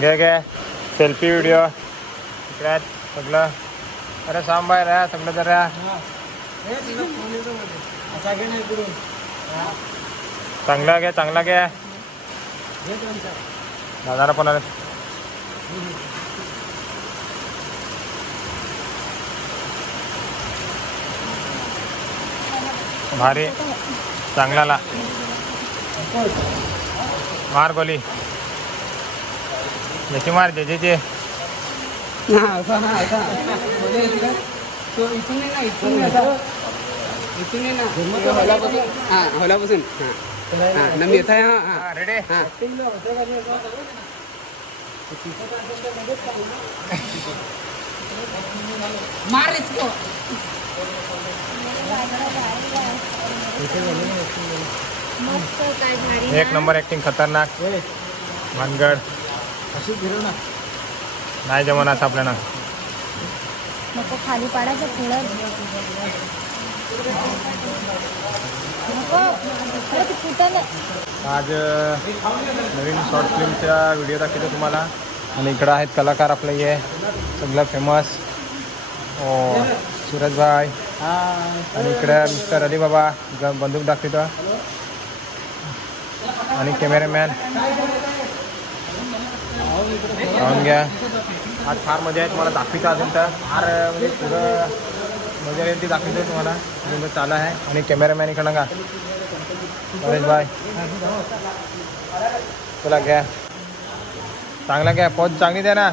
घे घे. Selfie video इकडे. सगळं. अरे सांभाळ रे सगळं जरा. चांगला घे चांगला घे दादाला पण आले. भारी. चांगला मार गोली. याची मार जे जे. होलापासून. हा नमी येत आहे हा रेडी हा मार इसको. एक नंबर ऍक्टिंग खतरनाक. भानगड. नाही जमन असं आपल्याला. नको खाली पाडायचं पुढं. नको. अरे ते फुटलं आज नवीन शॉर्ट फिल्मचा व्हिडिओ दाखवतो तुम्हाला. आणि इकडं आहेत कलाकार आपले हे सगळं फेमस ओ सूरजभाई आणि इकडे मिस्टर अली बाबा बंदूक दाखवतो. आणि कॅमेरामॅन पाहून घ्या. आज फार मजा आहे तुम्हाला दाखवतो अजून तर. फार म्हणजे पुरं मजा येईल ती दाखवतो तुम्हाला. अजून चालू आहे. आणि कॅमेरामॅन इकडं का परेश भाई. तुला घ्या. चांगला घ्या. पोच चांगली द्या ना.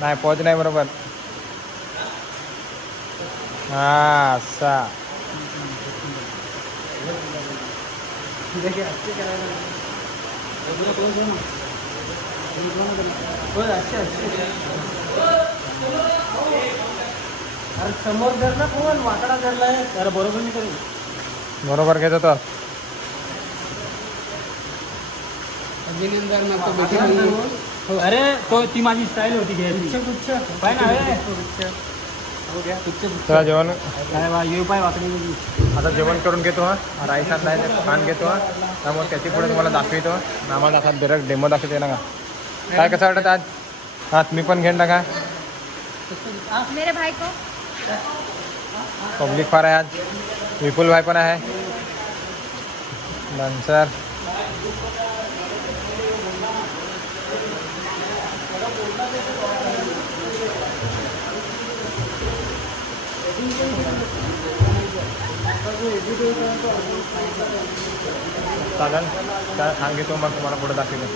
नाही पोच नाही बरोबर. हा असा. समोर धरला कोण? वाकडा धरलाय अरे बरोबर मी करू बरोबर घेतो तो. अभिनंदन मग तो बैठी हो, अरे तो ती माझी स्टाईल होती घ्यायची. पाय ना अरे तुला जेवण. काय बा ये पाय वाकडी आता जेवण करून घेतो हा. नाही तर खान घेतो हा. त्यामुळे त्याची पुढे तुम्हाला दाखवतो आम्हाला दाखवत डायरेक्ट डेमो दाखवते ना का काय कसं वाटत आज? हा तुम्ही पण मेरे भाई को? पब्लिक फार आहे आज. विपुल भाई पण आहे. डान्सर चालेल. काय सांगितो मग तुम्हाला पुढे दाखवतो.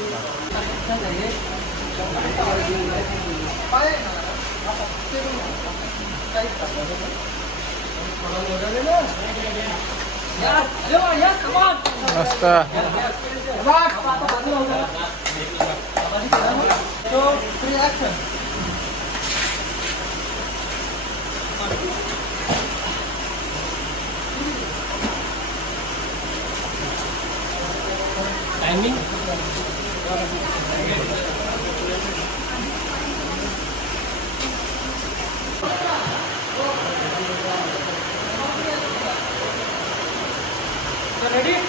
मस्त. टायमिंग रेडी चला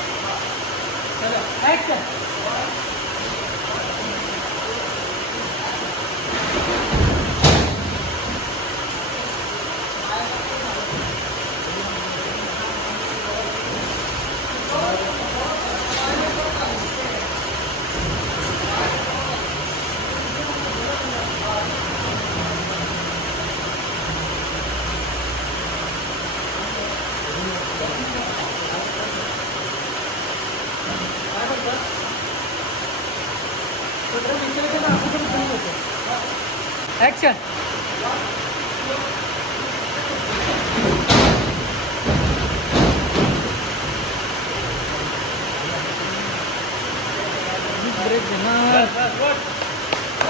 Action!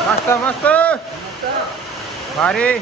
મસ્ત મસ્ત ભારી